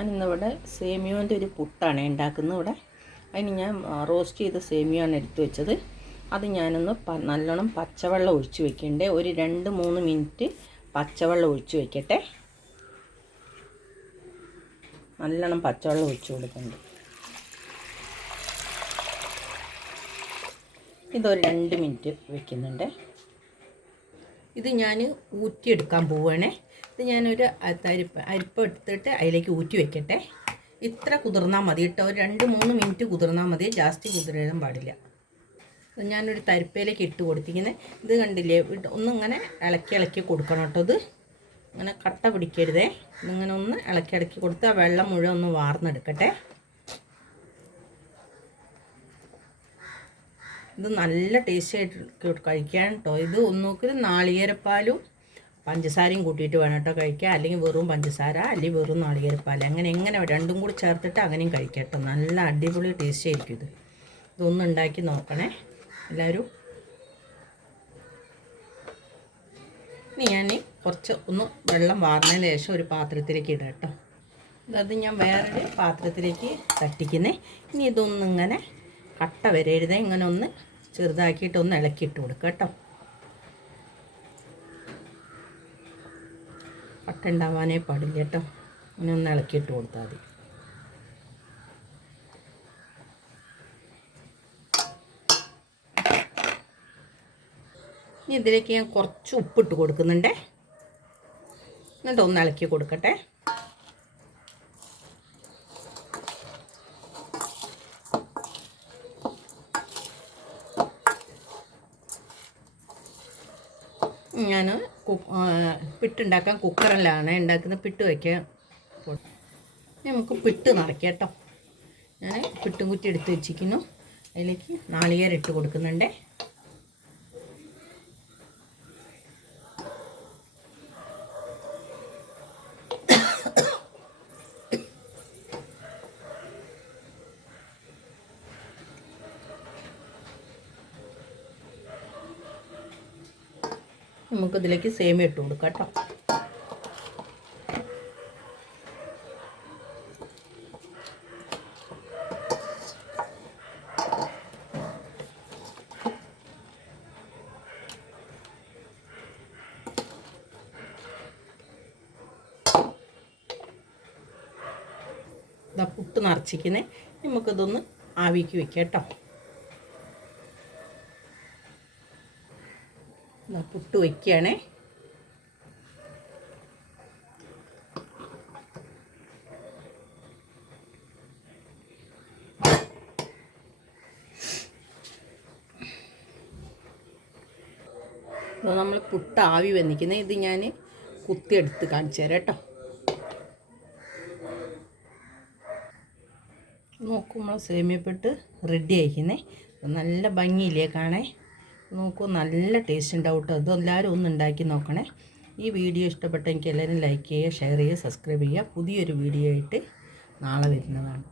ഞാനിന്നിവിടെ സേമിയോന്റെ ഒരു പുട്ടാണ് ഉണ്ടാക്കുന്നത് ഇവിടെ. അതിന് ഞാൻ റോസ്റ്റ് ചെയ്ത സേമിയാണ് എടുത്തു വെച്ചത്. അത് ഞാനൊന്ന് നല്ലോണം പച്ചവെള്ളം ഒഴിച്ച് വെക്കണ്ടേ. ഒരു രണ്ട് മൂന്ന് മിനിറ്റ് പച്ചവെള്ളം ഒഴിച്ച് വെക്കട്ടെ. നല്ലോണം പച്ചവെള്ളം ഒഴിച്ച് കൊടുക്കുന്നുണ്ട് ഇതൊരു രണ്ട് മിനിറ്റ് വെക്കുന്നുണ്ട്. ഇത് ഞാൻ ഊറ്റിയെടുക്കാൻ പോവുകയാണേ ഇത് ഞാനൊരു അരിപ്പ അരിപ്പ എടുത്തിട്ട് അതിലേക്ക് ഊറ്റി വെക്കട്ടെ. ഇത്ര കുതിർന്നാൽ മതി കേട്ടോ. ഒരു രണ്ട് മൂന്ന് മിനിറ്റ് കുതിർന്നാൽ മതി. ജാസ്തി കുതിരാൻ പാടില്ല. ഞാനൊരു തരിപ്പയിലേക്ക് ഇട്ട് കൊടുത്തിരിക്കുന്നത് ഇത് കണ്ടില്ലേ? ഒന്നിങ്ങനെ ഇളക്കി ഇളക്കി കൊടുക്കണം കേട്ടോ ഇത്. ഇങ്ങനെ കട്ട പിടിക്കരുതേ. ഇതിങ്ങനെ ഒന്ന് ഇളക്കി ഇളക്കി കൊടുത്ത് ആ വെള്ളം മുഴുവൻ ഒന്ന് വാർന്നെടുക്കട്ടെ. ഇത് നല്ല ടേസ്റ്റി ആയിട്ട് കഴിക്കാൻ കേട്ടോ ഇത് ഒന്നുകിൽ നാളികേരപ്പാലും പഞ്ചസാരയും കൂട്ടിയിട്ട് വേണം കേട്ടോ കഴിക്കുക അല്ലെങ്കിൽ വെറും പഞ്ചസാര അല്ലെങ്കിൽ വെറും നാളികേരപ്പാൽ അങ്ങനെ എങ്ങനെ രണ്ടും കൂടി ചേർത്തിട്ട് അങ്ങനെയും കഴിക്കാം കേട്ടോ നല്ല അടിപൊളി ടേസ്റ്റ് ആയിരിക്കും ഇത്. ഇതൊന്നും ഉണ്ടാക്കി നോക്കണേ. എല്ലാവരും ഇനി ഞാൻ കുറച്ച് ഒന്ന് വെള്ളം വാർന്നതിന് ശേഷം ഒരു പാത്രത്തിലേക്ക് ഇടാം കേട്ടോ അത് ഞാൻ വേറൊരു പാത്രത്തിലേക്ക് തട്ടിക്കുന്നേ. ഇനി ഇതൊന്നിങ്ങനെ കട്ട വരരുതേ. ഇങ്ങനെ ഒന്ന് ചെറുതാക്കിയിട്ട് ഒന്ന് ഇളക്കിയിട്ട് കൊടുക്കുക കേട്ടോ. പട്ട ഉണ്ടാവാനേ പാടില്ല കേട്ടോ. ഇനി ഒന്ന് ഇളക്കിയിട്ട് കൊടുത്താൽ മതി. ഇനി ഇതിലേക്ക് ഞാൻ കുറച്ച് ഉപ്പിട്ട് കൊടുക്കുന്നുണ്ടേ. എന്നിട്ട് ഒന്ന് ഇളക്കി കൊടുക്കട്ടെ. ഞാൻ പിട്ടുണ്ടാക്കാൻ കുക്കറിലാണ്. ഉണ്ടാക്കുന്നത് പിട്ട് വയ്ക്കാൻ നമുക്ക് പിട്ട് നിറയ്ക്കാം കേട്ടോ. ഞാൻ പിട്ടും കുറ്റി എടുത്ത് വെച്ചിരിക്കുന്നു. അതിലേക്ക് നാളികേരം ഇട്ട് കൊടുക്കുന്നുണ്ട്. നമുക്കിതിലേക്ക് സേമിയ ഇട്ട് കൊടുക്കാം കേട്ടോ. പുട്ട് നിറച്ചിക്കുന്നേ നമുക്കിതൊന്ന് ആവിക്ക് വെക്കാം കേട്ടോ. പുട്ട് വയ്ക്കുകയാണേ നമ്മൾ പുട്ട് ആവി വന്നിക്കുന്നത് ഇത് ഞാൻ കുത്തിയെടുത്ത് കാണിച്ചു തരാം കേട്ടോ. നോക്കുമ്പോൾ സേമിയപ്പെട്ട് റെഡി ആയിക്കുന്നേ നല്ല ഭംഗിയില്ലേ കാണേ നോക്കൂ നല്ല ടേസ്റ്റ് ഉണ്ടാവും കേട്ടോ അതെല്ലാവരും ഒന്ന് ഉണ്ടാക്കി നോക്കണേ. ഈ വീഡിയോ ഇഷ്ടപ്പെട്ടെങ്കിൽ എല്ലാവരും ലൈക്ക് ചെയ്യുക ഷെയർ ചെയ്യുക സബ്സ്ക്രൈബ് ചെയ്യുക. പുതിയൊരു വീഡിയോ ആയിട്ട് നാളെ വരുന്നതാണ്.